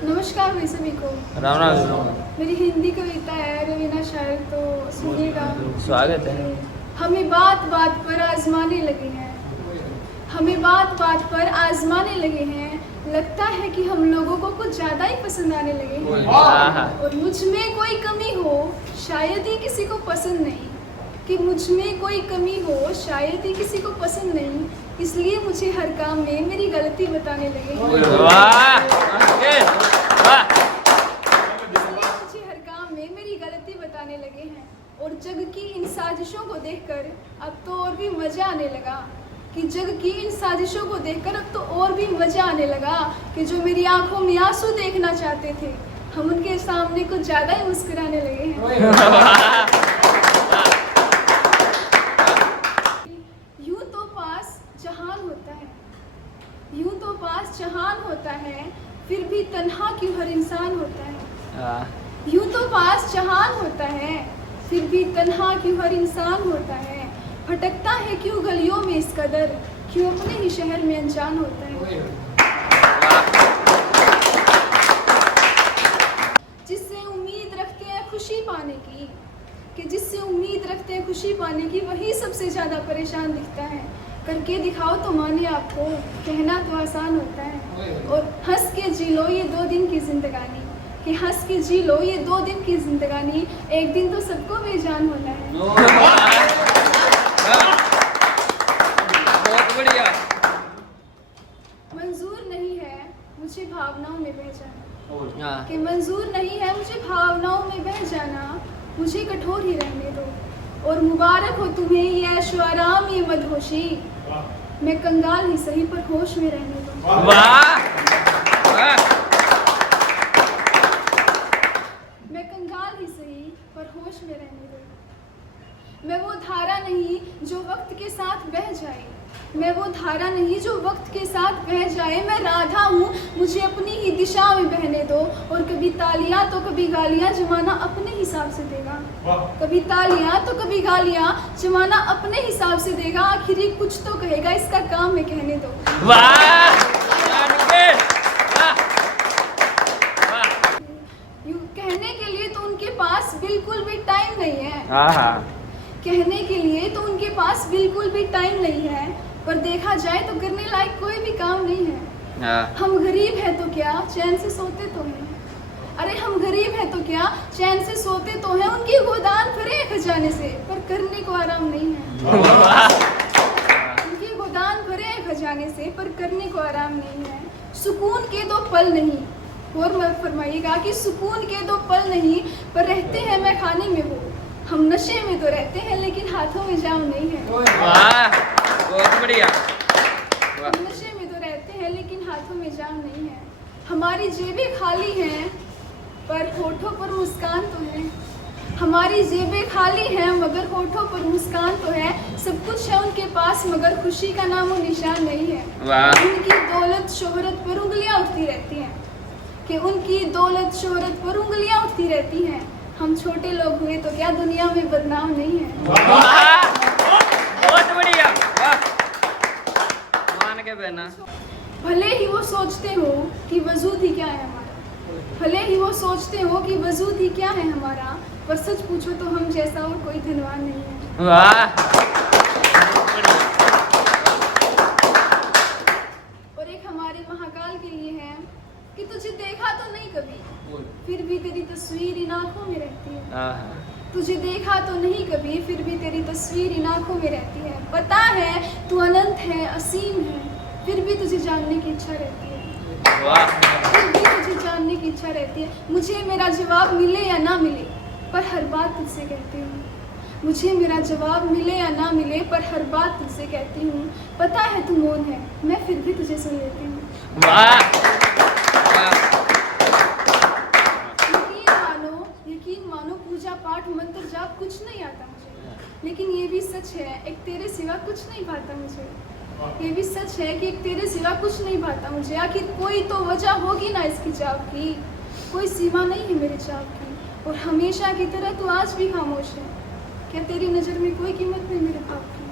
नमस्कार भाई सभी को। राम राम। मेरी हिंदी कविता है रवीना शायर, तो सुनिएगा। स्वागत है। हमें बात बात पर आजमाने लगे हैं, हमें बात बात पर आजमाने लगे हैं। लगता है कि हम लोगों को कुछ ज़्यादा ही पसंद आने लगे हैं। और मुझ में कोई कमी हो शायद ही किसी को पसंद नहीं, कि मुझ में कोई कमी हो शायद ही किसी को पसंद नहीं, इसलिए मुझे हर काम में मेरी गलती बताने लगे हैं। इसलिए मुझे हर काम में मेरी गलती बताने लगे हैं। और जग की इन साजिशों को देखकर अब तो और भी मजा आने लगा, कि जग की इन साजिशों को देखकर अब तो और भी मजा आने लगा, कि जो मेरी आंखों में आंसू देखना चाहते थे हम उनके सामने कुछ ज्यादा ही मुस्कुराने लगे हैं। यूं तो पास जहान होता है, यूं तो पास जहान होता है, फिर भी तन्हा क्यों हर इंसान होता है। यूं तो पास जहान होता है, फिर भी तन्हा क्यों हर इंसान होता है। भटकता है क्यों गलियों में इस कदर, क्यों अपने ही शहर में अनजान होता है। जिससे उम्मीद रखते हैं खुशी पाने की, कि जिससे उम्मीद रखते हैं खुशी पाने की, वही सबसे ज़्यादा परेशान दिखता है। करके दिखाओ तो माने आपको, कहना तो आसान होता है। और हंस के जी लो ये 2 दिन की जिंदगानी, कि हंस के जी लो ये 2 दिन की जिंदगानी, एक दिन तो सबको बेजान होना है। बहुत बढ़िया। मंजूर नहीं है मुझे भावनाओं में बह जाना, हाँ। कि मंजूर नहीं है मुझे भावनाओं में बह जाना, मुझे कठोर ही रहने दो। और मुबारक हो तुम्हें ये ऐशो आराम ये मदहोशी, मैं कंगाल ही सही पर होश में रहने दो। मैं कंगाल ही सही पर होश में रहने दो। मैं वो धारा नहीं जो वक्त के साथ बह जाए, मैं वो धारा नहीं जो वक्त के साथ बह जाए। मैं राधा हूँ मुझे अपनी ही दिशा में बहने दो। और कभी तालियां तो कभी गालियां जमाना अपने हिसाब से देगा, कभी तालियां तो कभी गालियां जमाना अपने हिसाब से देगा। आखिर ये कुछ तो कहेगा, इसका काम मैं कहने दो। यूं कहने के लिए तो उनके पास बिल्कुल भी टाइम नहीं है, कहने के लिए तो उनके पास बिल्कुल भी टाइम नहीं है, पर देखा जाए तो करने लायक कोई भी काम नहीं है। हम गरीब हैं तो क्या चैन से सोते तो हैं, अरे हम गरीब हैं तो क्या चैन से सोते तो हैं। उनकी गोदान भरे खजाने से, पर करने को आराम नहीं है। उनकी गोदान भरे खजाने से, पर करने को आराम नहीं है। सुकून के 2 पल नहीं, और फरमाइएगा कि सुकून के 2 पल नहीं, पर रहते हैं मैं खाने में वो। हम नशे में तो रहते हैं लेकिन हाथों में जाम नहीं है। बहुत बढ़िया। हम नशे में तो रहते हैं लेकिन हाथों में जाम नहीं है। हमारी जेबें खाली हैं पर होठों पर मुस्कान तो है, हमारी जेबें खाली हैं मगर होठों पर मुस्कान तो है। सब कुछ है उनके पास मगर खुशी का नामो निशान नहीं है। उनकी दौलत शोहरत पर उंगलियां उठती रहती हैं, कि उनकी दौलत शोहरत पर उंगलियां उठती रहती हैं। हम छोटे लोग हुए तो क्या दुनिया में बदनाम नहीं है। बहुत बढ़िया। मान के बहना। भले ही वो सोचते हो कि वजूद ही क्या है हमारा, भले ही वो सोचते हो कि वजूद ही क्या है हमारा, पर सच पूछो तो हम जैसा और कोई धनवान नहीं है। और एक हमारे महाकाल के लिए है कि तुझे देखा तो नहीं कभी, फिर भी तेरी तस्वीर इन आँखों में रहती है। तुझे देखा तो नहीं कभी, फिर भी तेरी तस्वीर इन आँखों में रहती है। पता है तू अनंत है असीम है, फिर भी तुझे जानने की इच्छा रहती है। फिर भी तुझे जानने की इच्छा रहती है। मुझे मेरा जवाब मिले या ना मिले, पर हर बात तुझसे कहती हूँ। मुझे मेरा जवाब मिले या ना मिले, पर हर बात तुझसे कहती हूँ। पता है तू मौन है, मैं फिर भी तुझे सुन लेती हूँ। यकीन मानो पूजा पाठ मंत्र जाप कुछ नहीं आता मुझे, लेकिन ये भी सच है एक तेरे सिवा कुछ नहीं भाता मुझे। ये भी सच है कि एक तेरे सिवा कुछ नहीं भाता मुझे। आखिर कोई तो वजह होगी ना इसकी चाव की, कोई सीमा नहीं है मेरे चाव की। और हमेशा की तरह तू आज भी खामोश है, क्या तेरी नज़र में कोई कीमत नहीं मेरे भाव की।